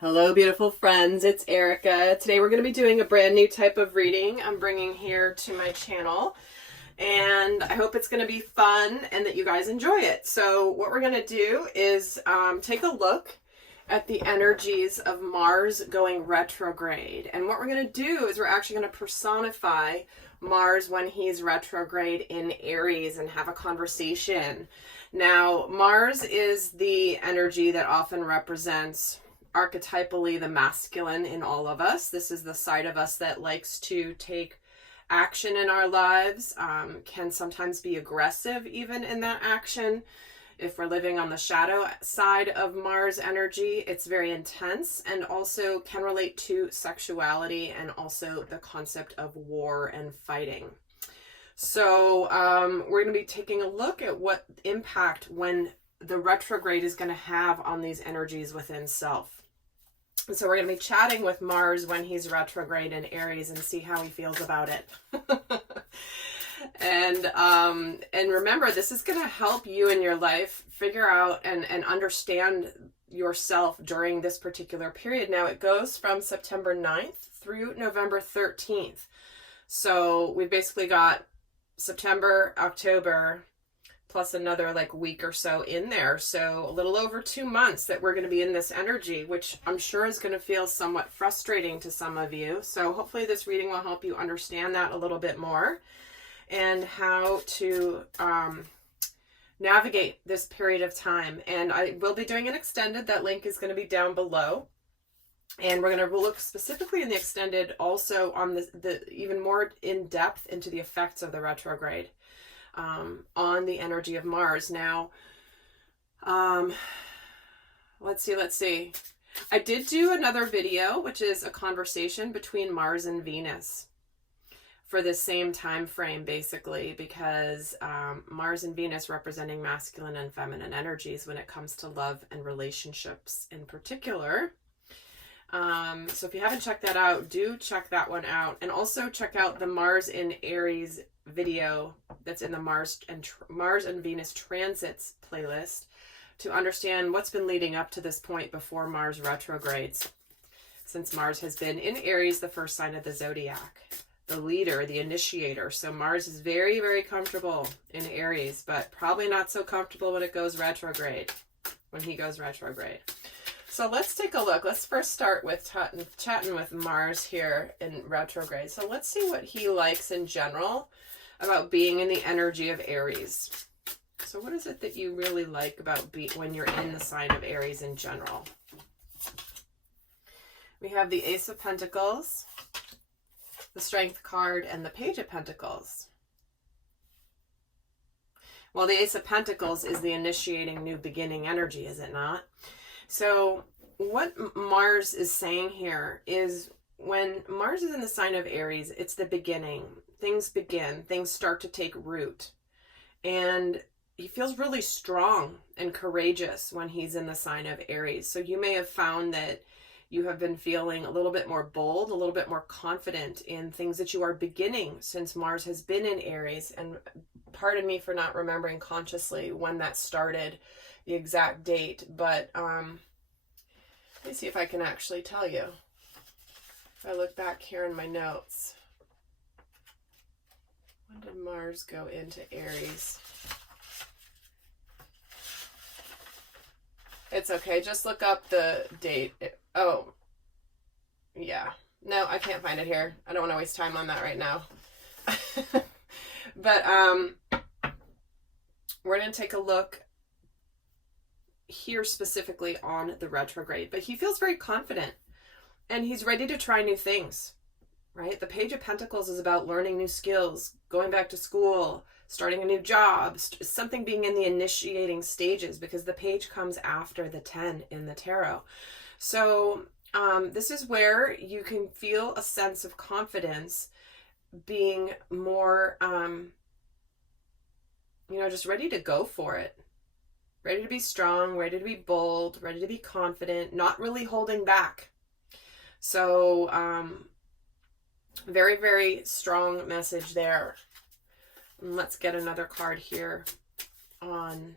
Hello, beautiful friends. It's Erika. Today we're going to be doing a brand new type of reading I'm bringing here to my channel. And I hope it's going to be fun and that you guys enjoy it. So what we're going to do is take a look at the energies of Mars going retrograde. And what we're going to do is we're actually going to personify Mars when he's retrograde in Aries and have a conversation. Now, Mars is the energy that often represents archetypally the masculine in all of us. This is the side of us that likes to take action in our lives, can sometimes be aggressive even in that action. If we're living on the shadow side of Mars energy, it's very intense and also can relate to sexuality and also the concept of war and fighting. So we're going to be taking a look at what impact when the retrograde is going to have on these energies within self. So we're going to be chatting with Mars when he's retrograde in Aries and see how he feels about it. And remember, this is going to help you in your life figure out and understand yourself during this particular period. Now, it goes from September 9th through November 13th. So we've basically got September, October, plus another week or so in there. So a little over 2 months that we're going to be in this energy, which I'm sure is going to feel somewhat frustrating to some of you. So hopefully this reading will help you understand that a little bit more and how to navigate this period of time. And I will be doing an extended. That link is going to be down below. And we're going to look specifically in the extended also on the even more in depth into the effects of the retrograde on the energy of Mars. Now, let's see. I did do another video, which is a conversation between Mars and Venus for the same time frame, basically, because Mars and Venus representing masculine and feminine energies when it comes to love and relationships in particular. So if you haven't checked that out, do check that one out. And also check out the Mars in Aries video that's in the Mars and Venus transits playlist to understand what's been leading up to this point before Mars retrogrades. Since Mars has been in Aries, the first sign of the zodiac, the leader, the initiator. So Mars is very, very comfortable in Aries, but probably not so comfortable when it goes retrograde, when he goes retrograde. So let's take a look. Let's first start with chatting with Mars here in retrograde. So let's see what he likes in general about being in the energy of Aries. So what is it that you really like about when you're in the sign of Aries in general? We have the Ace of Pentacles, the Strength card, and the Page of Pentacles. Well, the Ace of Pentacles is the initiating new beginning energy, is it not? So what Mars is saying here is when Mars is in the sign of Aries, it's the beginning. Things begin. Things start to take root. And he feels really strong and courageous when he's in the sign of Aries. So you may have found that you have been feeling a little bit more bold, a little bit more confident in things that you are beginning since Mars has been in Aries. And pardon me for not remembering consciously when that started, the exact date, but let me see if I can actually tell you. If I look back here in my notes, when did Mars go into Aries? It's okay, just look up the date. Oh, yeah. No, I can't find it here. I don't want to waste time on that right now. But we're going to take a look here specifically on the retrograde, but he feels very confident and he's ready to try new things, right? The Page of Pentacles is about learning new skills, going back to school, starting a new job, something being in the initiating stages, because the page comes after the 10 in the tarot. So this is where you can feel a sense of confidence, being more just ready to go for it. Ready to be strong, ready to be bold, ready to be confident, not really holding back. So, very, very strong message there. And let's get another card here on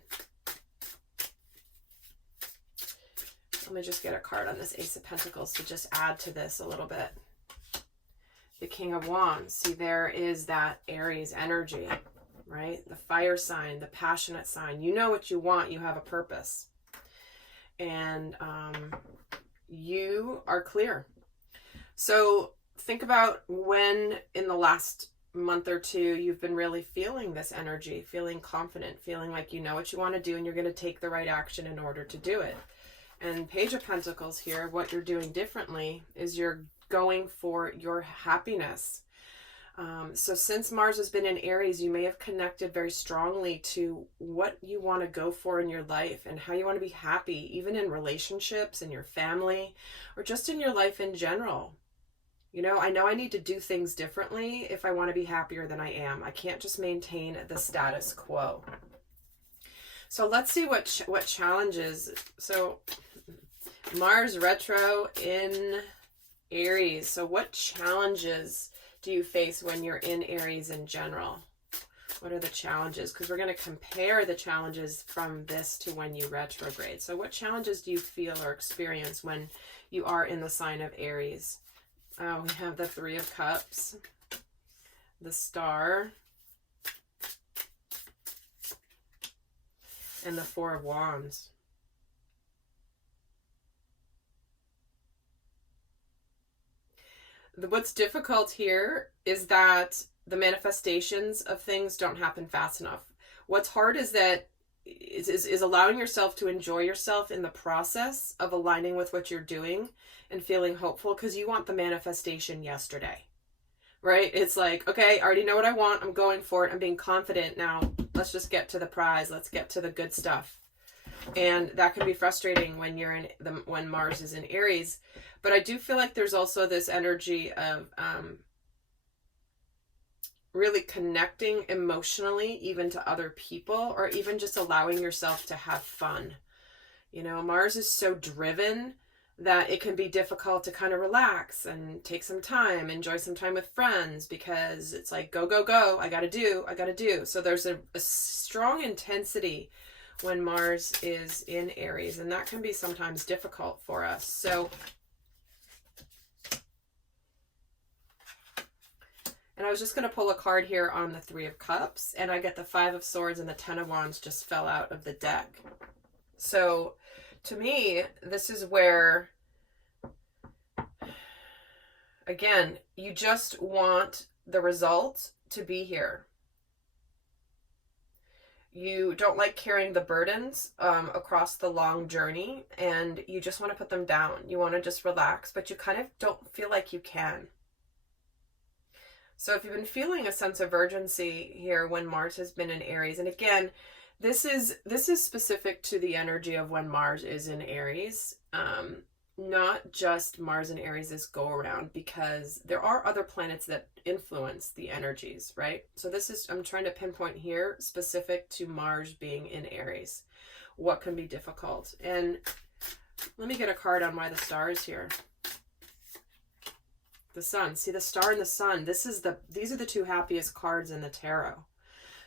Let me just get a card on this Ace of Pentacles to just add to this a little bit. The King of Wands. See, there is that Aries energy, right? The fire sign, the passionate sign. You know what you want. You have a purpose. And you are clear. So think about when in the last month or two you've been really feeling this energy, feeling confident, feeling like you know what you want to do and you're going to take the right action in order to do it. And Page of Pentacles here, what you're doing differently is you're going for your happiness. So since Mars has been in Aries, you may have connected very strongly to what you want to go for in your life and how you want to be happy, even in relationships, in your family, or just in your life in general. You know I need to do things differently if I want to be happier than I am. I can't just maintain the status quo. So let's see what challenges. So Mars retro in Aries. So what challenges do you face when you're in Aries in general? What are the challenges? Because we're going to compare the challenges from this to when you retrograde. So what challenges do you feel or experience when you are in the sign of Aries? Oh, we have the Three of Cups, the Star, and the Four of Wands. What's difficult here is that the manifestations of things don't happen fast enough. What's hard is that is allowing yourself to enjoy yourself in the process of aligning with what you're doing and feeling hopeful, because you want the manifestation yesterday, right? It's like, okay, I already know what I want. I'm going for it. I'm being confident. Now let's just get to the prize. Let's get to the good stuff. And that can be frustrating when you're in when Mars is in Aries. But I do feel like there's also this energy of really connecting emotionally, even to other people, or even just allowing yourself to have fun. You know, Mars is so driven that it can be difficult to kind of relax and take some time, enjoy some time with friends, because it's like, go, go, go. I got to do. So there's a strong intensity when Mars is in Aries, and that can be sometimes difficult for us. So, and I was just going to pull a card here on the Three of Cups, and I get the Five of Swords and the Ten of Wands just fell out of the deck. So to me, this is where, again, you just want the result to be here. You don't like carrying the burdens across the long journey, and you just want to put them down. You want to just relax, but you kind of don't feel like you can. So if you've been feeling a sense of urgency here when Mars has been in Aries, and again, this is specific to the energy of when Mars is in Aries, not just Mars and Aries' go around, because there are other planets that influence the energies, right? So this is, I'm trying to pinpoint here, specific to Mars being in Aries, what can be difficult. And let me get a card on why the Star is here. The Sun. See, the Star and the Sun. These are the two happiest cards in the tarot.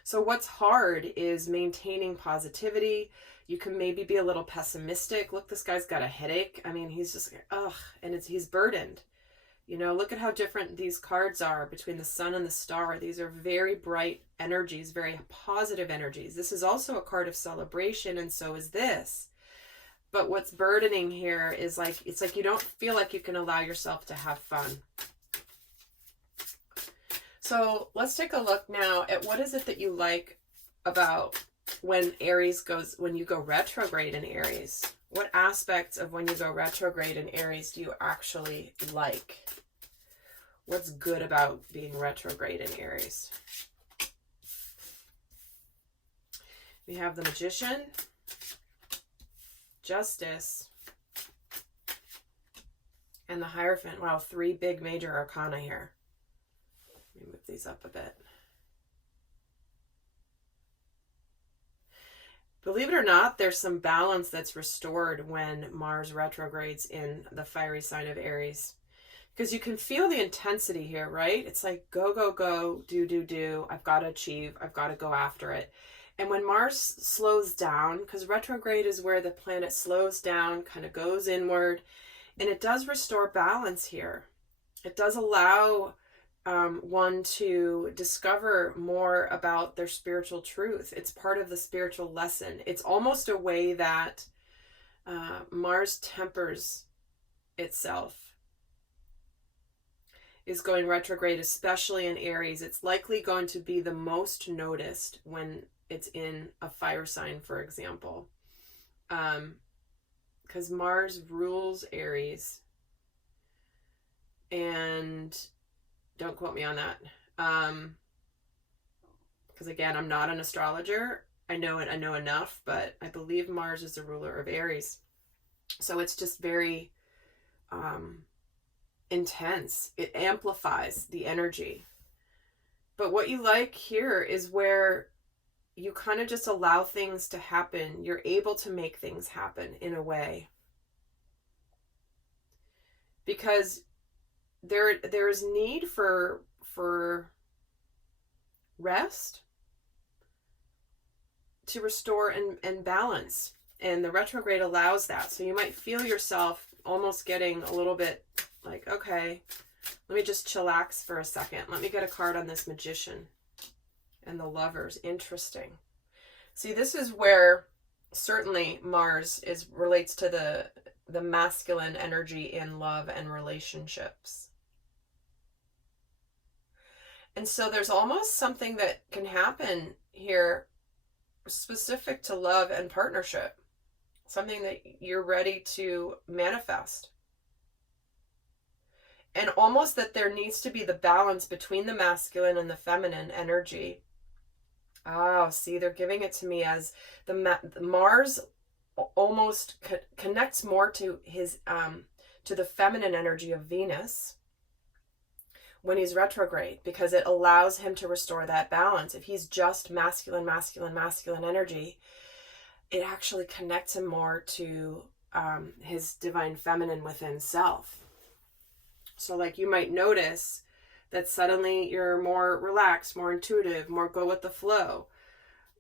So what's hard is maintaining positivity. You can maybe be a little pessimistic. Look, this guy's got a headache. I mean, he's just, ugh, and he's burdened. You know, look at how different these cards are between the Sun and the Star. These are very bright energies, very positive energies. This is also a card of celebration, and so is this. But what's burdening here is like, it's like you don't feel like you can allow yourself to have fun. So let's take a look now at what is it that you like about when you go retrograde in Aries. What aspects of when you go retrograde in Aries do you actually like? What's good about being retrograde in Aries? We have the Magician, Justice, and the Hierophant. Wow, 3 big major arcana here. Let me move these up a bit. Believe it or not, there's some balance that's restored when Mars retrogrades in the fiery sign of Aries. Because you can feel the intensity here, right? It's like go, go, go, do, do, do. I've got to achieve. I've got to go after it. And when Mars slows down, because retrograde is where the planet slows down, kind of goes inward, and it does restore balance here. It does allow one to discover more about their spiritual truth. It's part of the spiritual lesson. It's almost a way that Mars tempers itself. Is going retrograde, especially in Aries. It's likely going to be the most noticed when it's in a fire sign, for example. Because Mars rules Aries. And don't quote me on that. Because again, I'm not an astrologer. I know enough, but I believe Mars is the ruler of Aries. So it's just very intense. It amplifies the energy. But what you like here is where you kind of just allow things to happen. You're able to make things happen in a way. Because there is need for rest to restore and balance. And the retrograde allows that. So you might feel yourself almost getting a little bit like, okay, let me just chillax for a second. Let me get a card on this Magician and the Lovers. Interesting. See, this is where certainly Mars relates to the masculine energy in love and relationships. And so there's almost something that can happen here specific to love and partnership. Something that you're ready to manifest. And almost that there needs to be the balance between the masculine and the feminine energy. Oh, see, they're giving it to me as the Mars almost connects more to his to the feminine energy of Venus when he's retrograde, because it allows him to restore that balance. If he's just masculine energy, it actually connects him more to his divine feminine within self. So like you might notice that suddenly you're more relaxed, more intuitive, more go with the flow.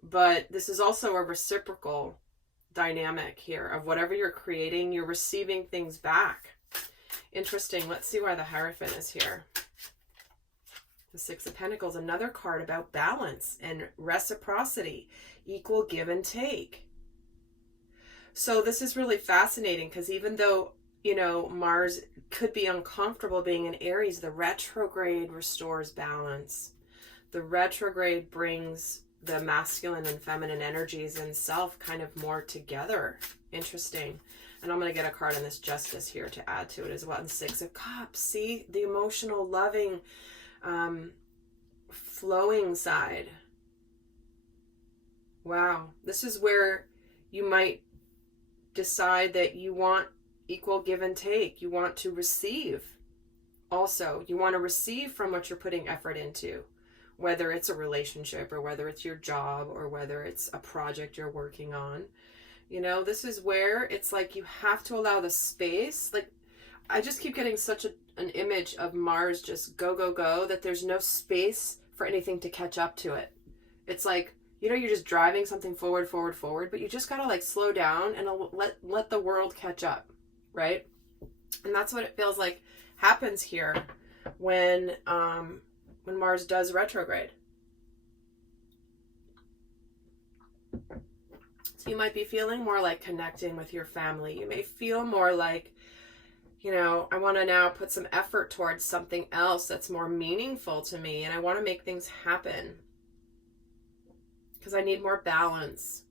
But this is also a reciprocal dynamic here of whatever you're creating, you're receiving things back. Interesting. Let's see why the Hierophant is here. The Six of Pentacles, another card about balance and reciprocity, equal give and take. So this is really fascinating because even though, you know, Mars could be uncomfortable being in Aries, the retrograde restores balance. The retrograde brings the masculine and feminine energies in self kind of more together. Interesting. And I'm going to get a card on this Justice here to add to it as well. And Six of Cups. See, the emotional, loving, flowing side. Wow. This is where you might decide that you want equal give and take. You want to receive. Also, you want to receive from what you're putting effort into, whether it's a relationship or whether it's your job or whether it's a project you're working on. You know, this is where it's like you have to allow the space. Like, I just keep getting such an image of Mars just go, go, go, that there's no space for anything to catch up to it. It's like, you know, you're just driving something forward, forward, forward, but you just got to like slow down and let the world catch up, right? And that's what it feels like happens here when Mars does retrograde. So you might be feeling more like connecting with your family. You may feel more like, you know, I want to now put some effort towards something else that's more meaningful to me, and I want to make things happen because I need more balance.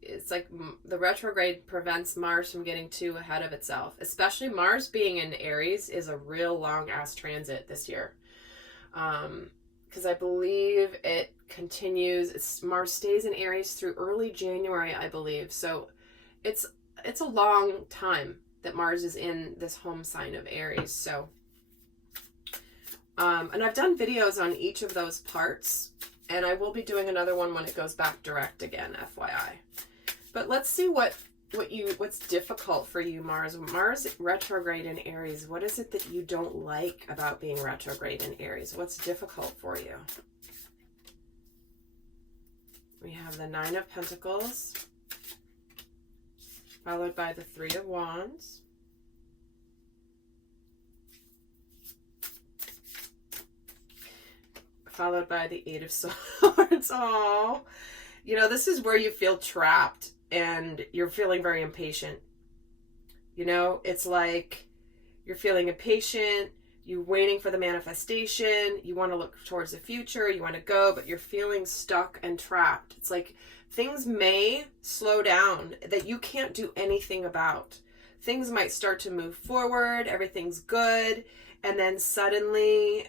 It's like the retrograde prevents Mars from getting too ahead of itself. Especially Mars being in Aries is a real long ass transit this year. Because I believe it continues. Mars stays in Aries through early January, I believe. So it's a long time that Mars is in this home sign of Aries. So, and I've done videos on each of those parts, and I will be doing another one when it goes back direct again, FYI. But let's see what's difficult for you, Mars. Mars retrograde in Aries. What is it that you don't like about being retrograde in Aries? What's difficult for you? We have the Nine of Pentacles, followed by the Three of Wands, followed by the Eight of Swords. Oh, you know, this is where you feel trapped and you're feeling very impatient. You know, it's like you're feeling impatient, you're waiting for the manifestation, you want to look towards the future, you want to go, but you're feeling stuck and trapped. It's like things may slow down that you can't do anything about. Things might start to move forward, everything's good, and then suddenly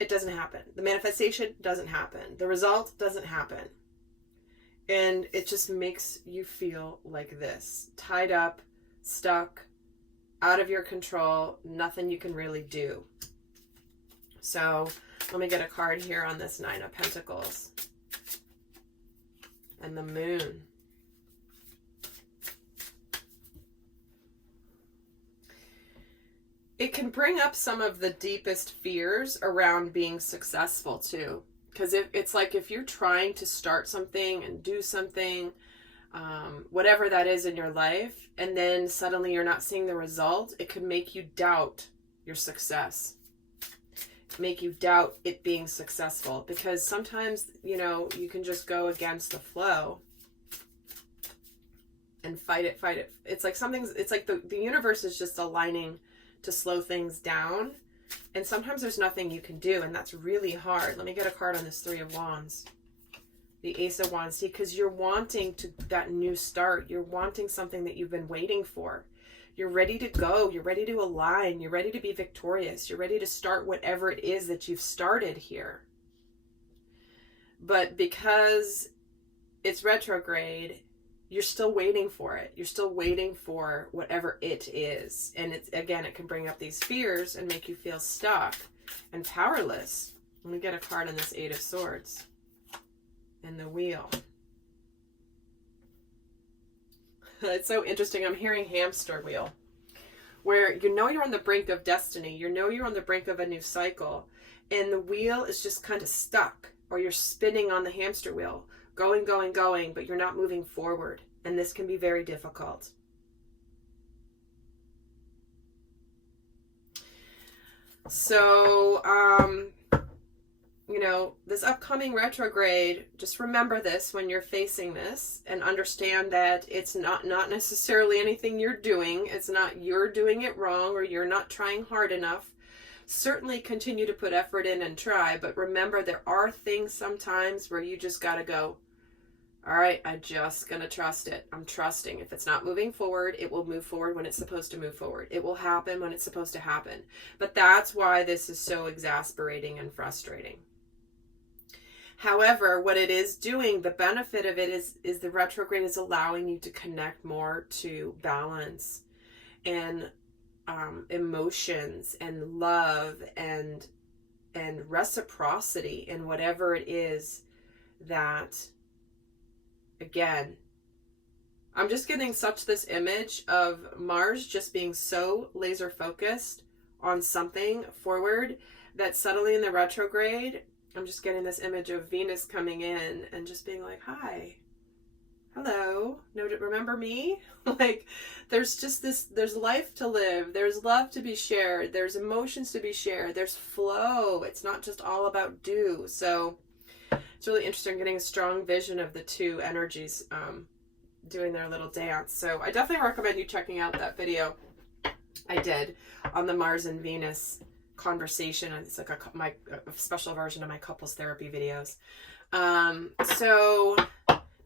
it doesn't happen. The manifestation doesn't happen. The result doesn't happen. And it just makes you feel like this, tied up, stuck, out of your control, nothing you can really do. So let me get a card here on this Nine of Pentacles and the Moon. It can bring up some of the deepest fears around being successful too. Because it's like if you're trying to start something and do something, whatever that is in your life, and then suddenly you're not seeing the result, it could make you doubt your success. Make you doubt it being successful. Because sometimes, you know, you can just go against the flow and fight it. It's like it's like the universe is just aligning to slow things down. And sometimes there's nothing you can do, and that's really hard. Let me get a card on this Three of Wands. The Ace of Wands. See, because you're wanting that new start. You're wanting something that you've been waiting for. You're ready to go. You're ready to align. You're ready to be victorious. You're ready to start whatever it is that you've started here. But because it's retrograde, you're still waiting for it. You're still waiting for whatever it is. And it's, again, it can bring up these fears and make you feel stuck and powerless. Let me get a card on this Eight of Swords and the Wheel. It's so interesting. I'm hearing hamster wheel, where you know you're on the brink of destiny. You know you're on the brink of a new cycle. And the wheel is just kind of stuck, or you're spinning on the hamster wheel. Going, but you're not moving forward. And this can be very difficult. So, you know, this upcoming retrograde, just remember this when you're facing this and understand that it's not necessarily anything you're doing. It's not you're doing it wrong or you're not trying hard enough. Certainly continue to put effort in and try, but remember there are things sometimes where you just got to go, all right, I'm just going to trust it. I'm trusting. If it's not moving forward, it will move forward when it's supposed to move forward. It will happen when it's supposed to happen. But that's why this is so exasperating and frustrating. However, what it is doing, the benefit of it is the retrograde is allowing you to connect more to balance and emotions and love and reciprocity in whatever it is that, again, I'm just getting this image of Mars just being so laser focused on something forward that suddenly in the retrograde, I'm just getting this image of Venus coming in and just being like, hi, hello, no, remember me? Like, there's just there's life to live, there's love to be shared, there's emotions to be shared, there's flow. It's not just all about do. So it's really interesting getting a strong vision of the two energies doing their little dance. So I definitely recommend you checking out that video I did on the Mars and Venus conversation. It's like a special version of my couples therapy videos. So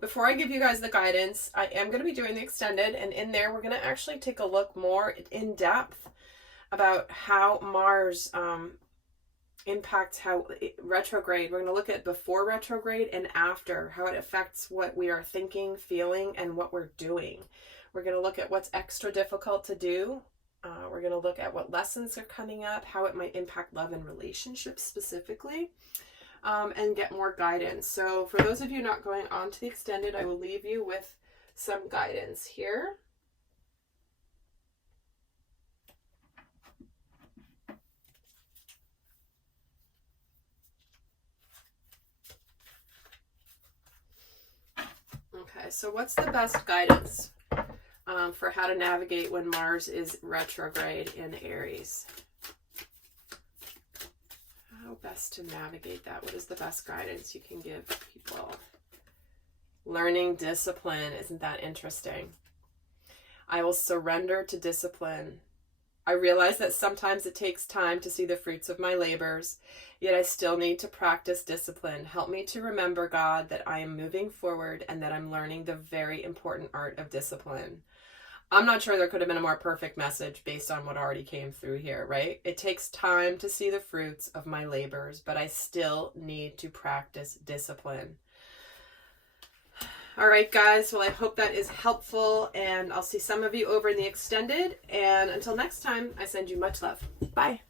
before I give you guys the guidance, I am going to be doing the extended, and in there we're going to actually take a look more in depth about how Mars impacts how retrograde. We're going to look at before retrograde and after, how it affects what we are thinking, feeling, and what we're doing. We're going to look at what's extra difficult to do. We're going to look at what lessons are coming up, how it might impact love and relationships specifically, and get more guidance. So for those of you not going on to the extended, I will leave you with some guidance here. guys. So what's the best guidance for how to navigate when Mars is retrograde in Aries? How best to navigate that? What is the best guidance you can give people? Learning discipline. Isn't that interesting? I will surrender to discipline. I realize that sometimes it takes time to see the fruits of my labors, yet I still need to practice discipline. Help me to remember, God, that I am moving forward and that I'm learning the very important art of discipline. I'm not sure there could have been a more perfect message based on what already came through here, right? It takes time to see the fruits of my labors, but I still need to practice discipline. All right, guys. Well, I hope that is helpful, and I'll see some of you over in the extended. And until next time, I send you much love. Bye.